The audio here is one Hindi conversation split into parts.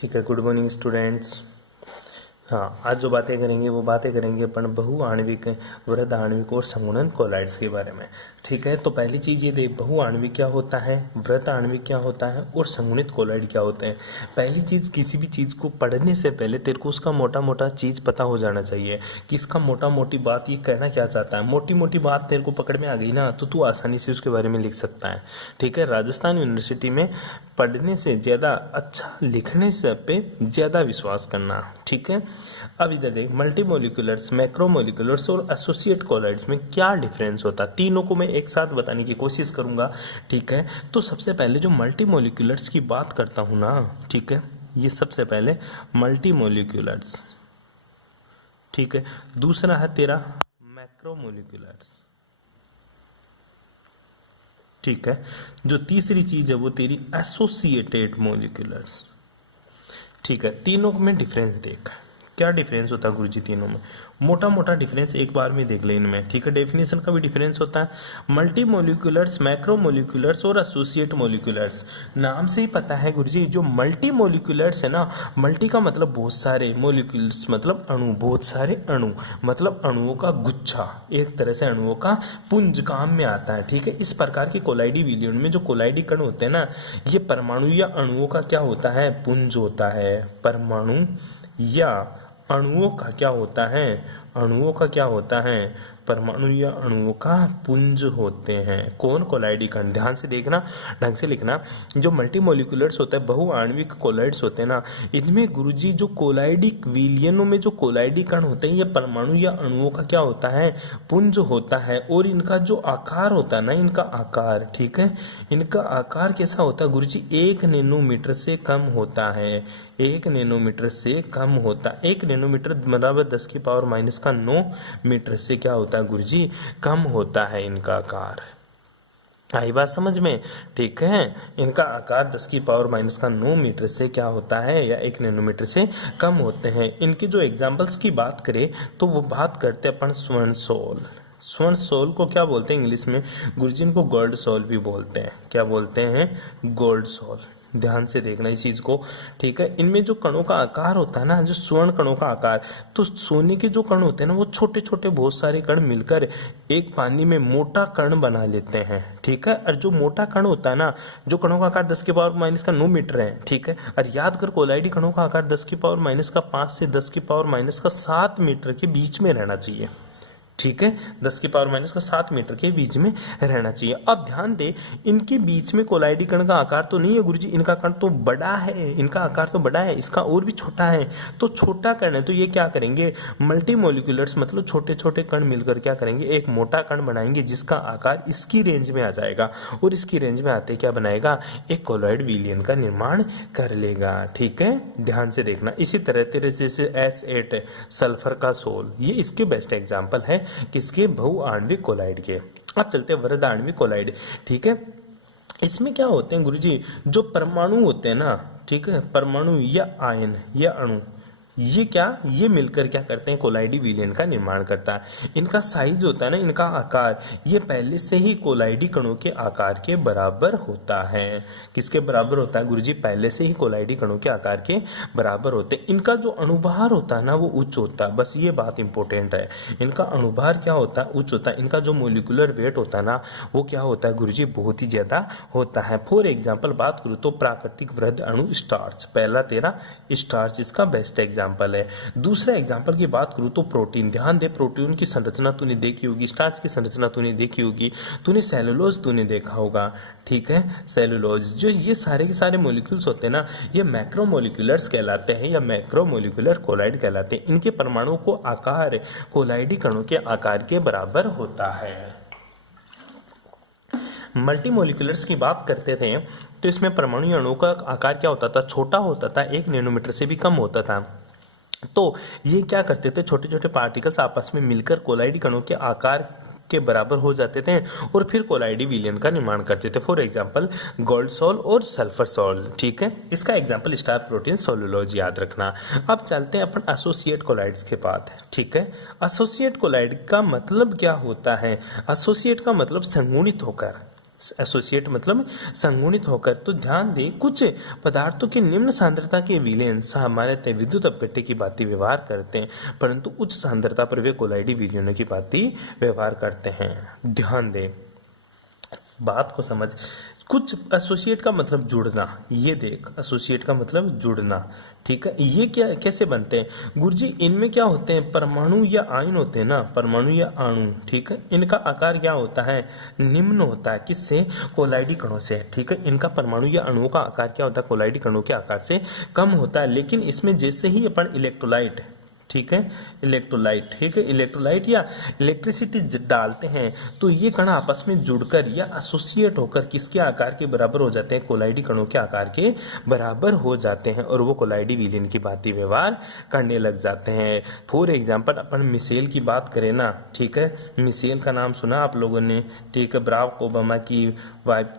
ठीक है, गुड मॉर्निंग स्टूडेंट्स। हाँ, आज जो बातें करेंगे वो बातें करेंगे अपन बहुआण्विक, वृहद आणविक और संगुणन कोलाइड्स के बारे में। ठीक है, तो पहली चीज़ ये देख, बहुआण्विक क्या होता है, वृहद आणविक क्या होता है और संगुणित कोलाइड क्या होते हैं। पहली चीज़, किसी भी चीज़ को पढ़ने से पहले तेरे को उसका मोटा मोटा चीज़ पता हो जाना चाहिए कि इसका मोटा मोटी बात ये कहना क्या चाहता है। मोटी मोटी बात तेरे को पकड़ में आ गई ना तो तू आसानी से उसके बारे में लिख सकता है। ठीक है, राजस्थान यूनिवर्सिटी में पढ़ने से ज़्यादा अच्छा लिखने से पे ज़्यादा विश्वास करना। ठीक है, अब इधर देख, मल्टीमोलिकुलर्स, मैक्रोमोलिकुलर्स और एसोसिएट कोलाइड्स में क्या डिफरेंस होता है, तीनों को मैं एक साथ बताने की कोशिश करूंगा। ठीक है, तो सबसे पहले जो मल्टीमोलिकुलर्स की बात करता हूं ना, ठीक है, ये सबसे पहले मल्टीमोलिकुलर्स। ठीक है, दूसरा है तेरा मैक्रोमोलिकुलर्स। ठीक है, जो तीसरी चीज है वो तेरी एसोसिएटेड मोलिकुलर्स। ठीक है, तीनों में डिफरेंस देख, क्या डिफरेंस होता है गुरुजी तीनों में। मोटा मोटा डिफरेंस एक बार में देख ले इनमें। ठीक है, डेफिनेशन का भी डिफरेंस होता है। मल्टी मोलिकुलर्स, मैक्रोमोलिकुलर्स और एसोसिएट मोलिकुलर्स। नाम से ही पता है गुरुजी, जो मल्टी मोलिकुलर्स है ना, मल्टी का मतलब बहुत सारे, मोलिकुलर्स मतलब अणु, बहुत सारे अणु मतलब अणुओं का गुच्छा, एक तरह से अणुओं का पुंज काम में आता है। ठीक है, इस प्रकार के कोलाइडी विलियन में जो कोलाइडी कण होते हैं ना, ये परमाणु या अणुओं का क्या होता है, पुंज होता है। परमाणु या अणुओं का क्या होता है, अणुओं का क्या होता है, परमाणु या अणुओं का पुंज होते हैं। कौन, कोलाइडी कण। ध्यान से देखना, ढंग से लिखना। जो मल्टीमोलिकुलर्स होता है, बहुआण्विक कोलाइड्स होते हैं ना, इनमें गुरुजी जो कोलाइडी विलियनों में जो कोलाइडी कण होते हैं, ये परमाणु या अणुओं का क्या होता है, पुंज होता है। और इनका जो आकार होता है ना, इनका आकार, ठीक है, इनका आकार कैसा होता है गुरुजी, 1 नैनोमीटर से कम होता है। 1 नैनोमीटर से कम होता है। 1 नैनोमीटर बराबर 10⁻⁹ मीटर से क्या होता है गुरुजी, कम होता है इनका आकार। आई बात समझ में। ठीक है, इनका आकार 10⁻⁹ मीटर से क्या होता है, या 1 नैनोमीटर से कम होते हैं। इनके जो एग्जाम्पल्स की बात करें तो वो बात करते हैं अपन स्वर्ण सोल। स्वर्ण सोल को क्या बोलते हैं इंग्लिश में गुरुजी, इनको गोल्ड सोल भी बोलते हैं। क्या बोलते हैं, गोल्ड सोल। ध्यान से देखना इस चीज को। ठीक है, इनमें जो कणों का आकार होता है ना, जो स्वर्ण कणों का आकार, तो सोने के जो कण होते हैं ना, वो छोटे छोटे बहुत सारे कण मिलकर एक पानी में मोटा कण बना लेते हैं। ठीक है, और जो मोटा कण होता है ना, जो कणों का आकार 10⁻⁹ मीटर है। ठीक है, और याद कर, कोलाइडी कणों का आकार 10⁻⁻5 से 10⁻⁻7 मीटर के बीच में रहना चाहिए। ठीक है, 10⁻⁷ मीटर के बीच में रहना चाहिए। अब ध्यान दे, इनके बीच में कोलाइडी कण का आकार तो नहीं है गुरुजी, इनका कण तो बड़ा है, इनका आकार तो बड़ा है, इसका और भी छोटा है। तो छोटा कण है तो ये क्या करेंगे, मल्टी मोलिकुलर्स मतलब छोटे छोटे कण मिलकर क्या करेंगे, एक मोटा कण बनाएंगे जिसका आकार इसकी रेंज में आ जाएगा, और इसकी रेंज में आते क्या बनाएगा, एक कोलॉइड विलियन का निर्माण कर लेगा। ठीक है, ध्यान से देखना। इसी तरह तेरे जैसे S8 सल्फर का सोल, ये इसके बेस्ट एग्जाम्पल है किसके, बहुआण्विक कोलाइड के। अब चलते हैं वृहद आणविक कोलाइड। ठीक है, इसमें क्या होते हैं गुरुजी, जो परमाणु होते हैं ना, ठीक है, परमाणु या आयन या अणु, ये क्या, ये मिलकर क्या करते हैं, कोलाइडी विलियन का निर्माण करता है। इनका साइज होता है ना, इनका आकार, ये पहले से ही कोलाइडी कणों के आकार के बराबर होता है। किसके बराबर होता है गुरुजी, पहले से ही कोलाइडी कणों के आकार के बराबर होते हैं। इनका जो अणुभार होता है ना, वो उच्च होता है। बस ये बात इंपॉर्टेंट है, इनका अणुभार क्या होता है, उच्च होता है। इनका जो मोलिकुलर वेट होता है ना, वो क्या होता है गुरुजी, बहुत ही ज्यादा होता है। फॉर एग्जाम्पल बात करूँ तो प्राकृतिक वृहद अणु स्टार्च, पहला तेरा स्टार्च इसका बेस्ट एग्जाम्पल है। दूसरा एग्जाम्पल की बात करूं तो प्रोटीन। ध्यान दे, प्रोटीन की संरचना तूने देखी होगी, स्टार्च की संरचना तूने देखी होगी, तूने सेलुलोज तूने देखा होगा। ठीक है, सेलुलोज, जो ये सारे के सारे मॉलिक्यूल्स होते हैं ना, ये मैक्रोमोलिकुलर्स कहलाते हैं या मैक्रोमोलिकुलर कोलाइड कहलाते हैं। इनके परमाणु को आकार कोलाइडी कणों के आकार के बराबर होता है। मल्टीमोलिकुलर्स की बात करते थे तो इसमें परमाणु अणुओं का आकार क्या होता था, छोटा होता था, 1 नैनोमीटर से भी कम होता था। तो ये क्या करते थे, छोटे छोटे पार्टिकल्स आपस में मिलकर कोलाइडी कणों के आकार के बराबर हो जाते थे और फिर कोलाइडी विलियन का निर्माण करते थे। फॉर एग्जांपल गोल्ड सोल और सल्फर सोल। ठीक है, इसका एग्जांपल स्टार प्रोटीन सोलुलोज याद रखना। अब चलते हैं अपन एसोसिएट कोलाइड्स के पास। ठीक है, एसोसिएट कोलाइड का मतलब क्या होता है, एसोसिएट का मतलब संगुणित होकर, एसोसिएट मतलब संगुणित होकर। तो ध्यान दे, कुछ पदार्थों की निम्न सांद्रता के विलयन सामान्यतः विद्युत अपघट्य की भांति व्यवहार करते हैं, परंतु उच्च सांद्रता पर वे कोलाइडी विलयनों की भांति व्यवहार करते हैं। ध्यान दे, बात को समझ। कुछ एसोसिएट का मतलब जुड़ना, ये देख, एसोसिएट का मतलब जुड़ना, ठीक है। ये क्या कैसे बनते हैं गुरुजी? इनमें क्या होते हैं, परमाणु या आयन होते हैं ना, परमाणु या अणु, ठीक है। इनका आकार क्या होता है, निम्न होता है। किससे? कोलाइडी कणों से, ठीक है। इनका परमाणु या अणुओं का आकार क्या होता है, कोलाइडी कणों के आकार से कम होता है। लेकिन इसमें जैसे ही अपन इलेक्ट्रोलाइट, ठीक है, इलेक्ट्रोलाइट, ठीक है, इलेक्ट्रोलाइट या इलेक्ट्रिसिटी डालते हैं तो ये कण आपस में जुड़कर या एसोसिएट होकर किसके आकार के बराबर हो जाते हैं, कोलाइडी कणों के आकार के बराबर हो जाते हैं और वो कोलाइडी विलयन की भांति व्यवहार करने लग जाते हैं। फॉर एग्जाम्पल अपन मिसाइल की बात करें ना, ठीक है, मिसाइल का नाम सुना आप लोगों ने, ठीक है, बराक ओबामा की वाइफ,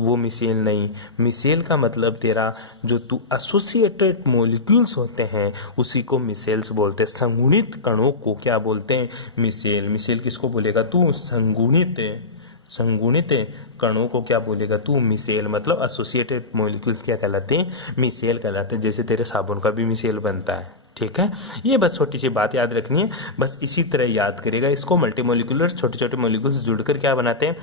वो मिसाइल नहीं। मिसाइल का मतलब तेरा जो तू एसोसिएटेड मॉलिक्यूल्स होते हैं उसी को मिसाइल्स बोलते हैं। संगुणित कणों को क्या बोलते हैं, मिसाइल। मिसाइल किसको बोलेगा तू, संगुणित, संगुणित कणों को क्या बोलेगा तू, मिसाइल। मतलब एसोसिएटेड मॉलिक्यूल्स क्या कहलाते हैं, मिसाइल कहलाते हैं। जैसे तेरे साबुन का भी मिसाइल बनता है, ठीक है। ये बस छोटी सी बात याद रखनी है, बस इसी तरह याद करेगा इसको। मल्टीमोलिकुलर, छोटे छोटे मॉलिक्यूल्स जुड़कर क्या बनाते हैं,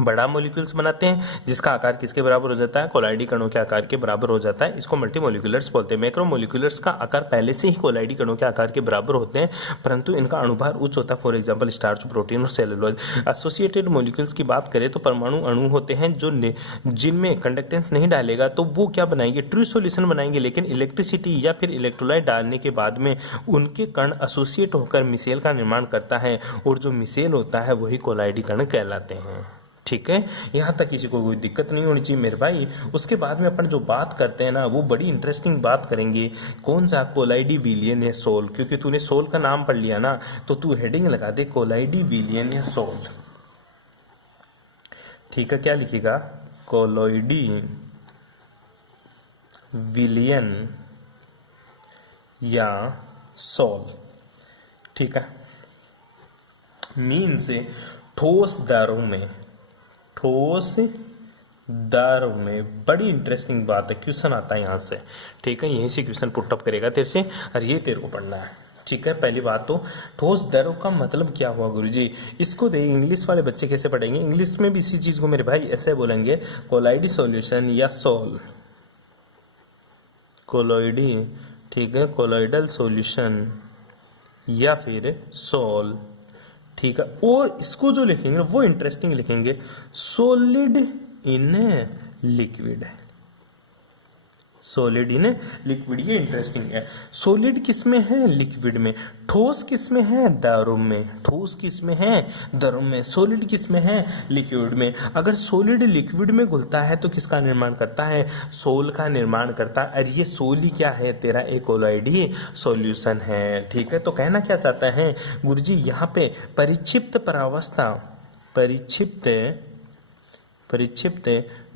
बड़ा मॉलिक्यूल्स बनाते हैं, जिसका आकार किसके बराबर हो जाता है, कोलाइडी कणों के आकार के बराबर हो जाता है। इसको मल्टीमोलिकुलर्स बोलते हैं। मैक्रोमोलिकुलर्स का आकार पहले से ही कोलाइडी कणों के आकार के बराबर होते हैं, परंतु इनका अणुभार उच्च होता है। फॉर एग्जांपल स्टार्च, प्रोटीन और सेलुलोज। एसोसिएटेड मॉलिक्यूल्स की बात करें तो परमाणु अणु होते हैं जो जिनमें कंडक्टेंस नहीं डालेगा तो वो क्या बनाएंगे, ट्रू सॉल्यूशन बनाएंगे। लेकिन इलेक्ट्रिसिटी या फिर इलेक्ट्रोलाइट डालने के बाद में उनके कण एसोसिएट होकर मिसाइल का निर्माण करता है, और जो मिसाइल होता है वही कोलाइडी कण कहलाते हैं, ठीक है। यहां तक किसी को कोई दिक्कत नहीं होनी चाहिए मेरे भाई। उसके बाद में अपन जो बात करते हैं ना, वो बड़ी इंटरेस्टिंग बात करेंगे। कौन सा, कोलाइडी विलयन या सोल। क्योंकि तूने सोल का नाम पढ़ लिया ना, तो तू हेडिंग लगा दे कोलाइडी विलयन या सोल, ठीक है। क्या लिखेगा, कोलाइडी विलयन या सोल, ठीक है। मीन्स ठोस दरों में, ठोस दर में। बड़ी इंटरेस्टिंग बात है, क्वेश्चन आता है यहां से, ठीक है। यहीं से क्वेश्चन पुट अप करेगा तेरे से, और ये तेरे को पढ़ना है, ठीक है। पहली बात तो ठोस दरों का मतलब क्या हुआ गुरुजी, इसको दे इंग्लिश वाले बच्चे कैसे पढ़ेंगे। इंग्लिश में भी इसी चीज को मेरे भाई ऐसे बोलेंगे, कोलाइडी सॉल्यूशन या सोल, कोलाइडी, ठीक है, कोलाइडल सॉल्यूशन या फिर सोल, ठीक है। और इसको जो लिखेंगे वो इंटरेस्टिंग लिखेंगे, solid in liquid, solid in liquid. ये इंटरेस्टिंग है। सॉलिड किस में है, लिक्विड में। ठोस किस में है, द्रव में। ठोस किस में है, द्रव में। सॉलिड किस में है, लिक्विड में। अगर सॉलिड लिक्विड में घुलता है तो किसका निर्माण करता है, सोल का निर्माण करता है। और ये सोल ही क्या है, तेरा एक कोलाइडी सॉल्यूशन है, ठीक है। तो कहना क्या चाहता है गुरुजी, यहाँ पे परिक्षिप्त प्रावस्था, परिक्षिप्त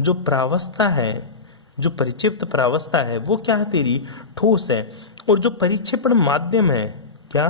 जो प्रावस्था है, जो परिक्षिप्त प्रावस्था है वो क्या है, तेरी ठोस है। और जो परिक्षेपण माध्यम है, क्या,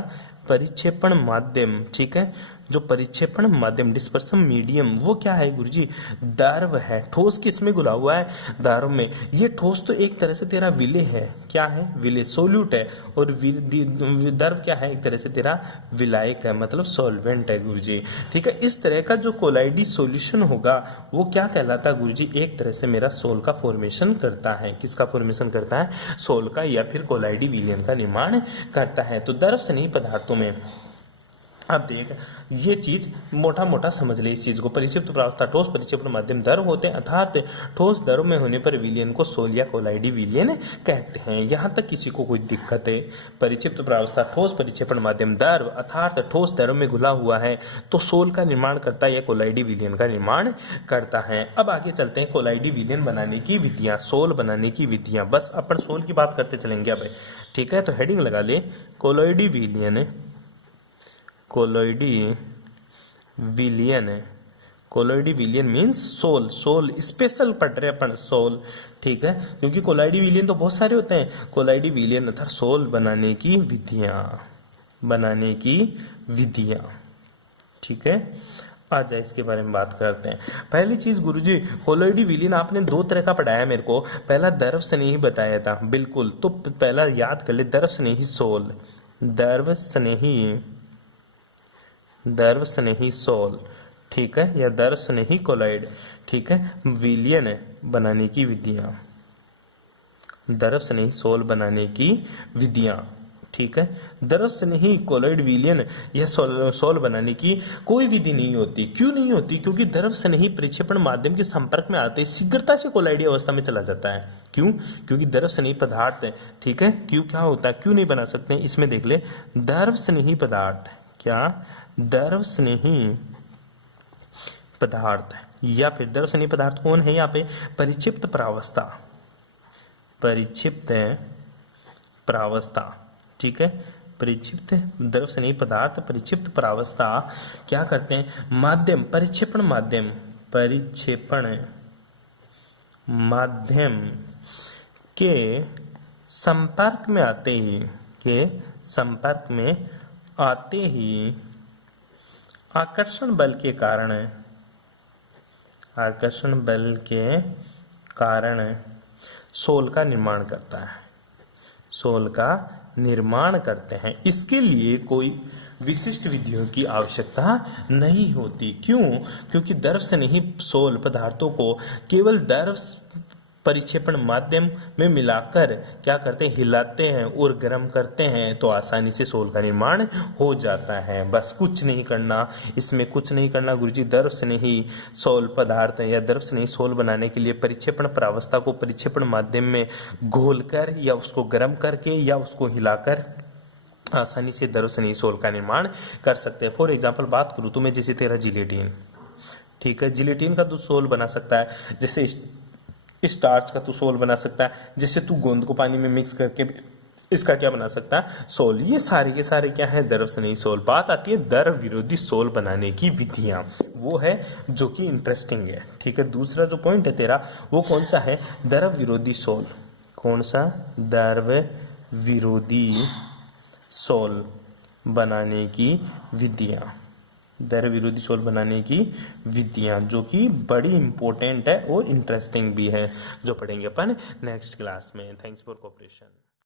परिक्षेपण माध्यम, ठीक है। जो परिक्षेपण माध्यम, डिस्पर्सन मीडियम, वो क्या है गुरुजी, द्रव है। ठोस किस में घुला हुआ है, द्रव में। ये ठोस तो एक तरह से तेरा विलेय है, क्या है, विलेय, सोल्यूट है। और द्रव क्या है, एक तरह से तेरा विलायक है, मतलब सॉल्वेंट है गुरुजी, ठीक है। इस तरह का जो कोलाइडी सॉल्यूशन होगा वो क्या कहलाता है गुरुजी, एक तरह से मेरा सोल का फॉर्मेशन करता है। किसका फॉर्मेशन करता है, सोल का, या फिर कोलाइडी विलयन का निर्माण करता है। तो द्रव से नहीं पदार्थों में। अब देख, ये चीज मोटा मोटा समझ ले इस चीज को। परिक्षिप्त प्रावस्था ठोस, परिक्षेपण माध्यम द्रव होते हैं, अर्थात ठोस द्रव में होने पर विलयन को सोल या कोलाइडी विलयन कहते हैं। यहां तक किसी को कोई दिक्कत है, परिक्षिप्त प्रावस्था ठोस, परिक्षेपण माध्यम द्रव, अर्थात ठोस द्रव में घुला हुआ है तो सोल का निर्माण करता है या कोलाइडी विलयन का निर्माण करता है। अब आगे चलते हैं कोलाइडी विलयन बनाने की विधियां, सोल बनाने की विधियां। बस अपन सोल की बात करते चलेंगे अब, ठीक है। तो हेडिंग लगा ले, कोलाइडी विलयन, कोलाइडी विलयन। कोलाइडी विलयन मीन्स सोल, सोल स्पेशल पढ़ रहे अपन, सोल, ठीक है। क्योंकि कोलाइडी विलयन तो बहुत सारे होते हैं। कोलाइडी विलयन अर्थात सोल बनाने की विधियां, बनाने की विधियां, ठीक है। आजा इसके बारे में बात करते हैं। पहली चीज गुरुजी, कोलोइडी विलीन आपने दो तरह का पढ़ाया मेरे को। पहला द्रव स्नेही बताया था, बिल्कुल, तो पहला याद कर ले, द्रव स्नेही सोल, द्रव स्नेही सोल, ठीक है, या द्रव स्नेही कोलोइड, ठीक है। विलियन बनाने की विधियां, द्रव स्नेही सोल बनाने की विधियां, ठीक है। द्रव स्नेही कोलोइड विलियन या सोल बनाने की कोई विधि नहीं होती। क्यों नहीं होती? क्योंकि द्रव स्नेही परिक्षेपण माध्यम के संपर्क में आते शीघ्रता से कोलाइडीय अवस्था में चला जाता है। क्यों? क्योंकि द्रव स्नेही पदार्थ है, ठीक है। क्यों, क्या होता है, क्यों नहीं बना सकते, इसमें देख ले। द्रव स्नेही पदार्थ, क्या द्रव स्नेही पदार्थ, या फिर द्रव स्नेही पदार्थ कौन है यहाँ पे? परिक्षिप्त प्रावस्था, परिक्षिप्त प्रावस्था, ठीक है। परिक्षिप्त द्रव स्नेही पदार्थ परिक्षिप्त प्रावस्था क्या करते हैं? माध्यम, परिक्षेपण माध्यम, परिक्षेपण माध्यम के संपर्क में आते ही, के संपर्क में आते ही आकर्षण बल के कारण, आकर्षण बल के कारण सोल का निर्माण करता है, सोल का निर्माण करते हैं। इसके लिए कोई विशिष्ट विधियों की आवश्यकता नहीं होती। क्यों? क्योंकि द्रव स्नेही सोल पदार्थों को केवल द्रव परिक्षेपण माध्यम में मिलाकर क्या करते हैं? हिलाते हैं और गर्म करते हैं, तो आसानी से सोल का निर्माण हो जाता है। बस कुछ नहीं करना, इसमें कुछ नहीं करना गुरुजी। द्रव स्नेही सोल पदार्थ या द्रव स्नेही सोल बनाने के लिए परिक्षेपण प्रावस्था को परिक्षेपण माध्यम में घोलकर या उसको गर्म करके या उसको हिलाकर आसानी से द्रव स्नेही सोल का निर्माण कर सकते हैं। फॉर एग्जाम्पल बात करूं तो मैं, जैसे तेरा जिलेटिन, ठीक है, जिलेटिन का तू सोल बना सकता है, जैसे स्टार्च का तू सोल बना सकता है, जैसे तू गोंद को पानी में मिक्स करके इसका क्या बना सकता है? सोल। ये सारे के सारे क्या है? द्रव स्नेही सोल। बात आती है द्रव विरोधी सोल बनाने की विधियां, वो है जो कि इंटरेस्टिंग है, ठीक है। दूसरा जो पॉइंट है तेरा वो कौन सा है? द्रव विरोधी सोल। कौन सा? द्रव विरोधी सोल बनाने की विधियां, द्रव विरोधी सोल बनाने की विधियां, जो कि बड़ी इंपॉर्टेंट है और इंटरेस्टिंग भी है, जो पढ़ेंगे अपन नेक्स्ट क्लास में। Thanks for cooperation.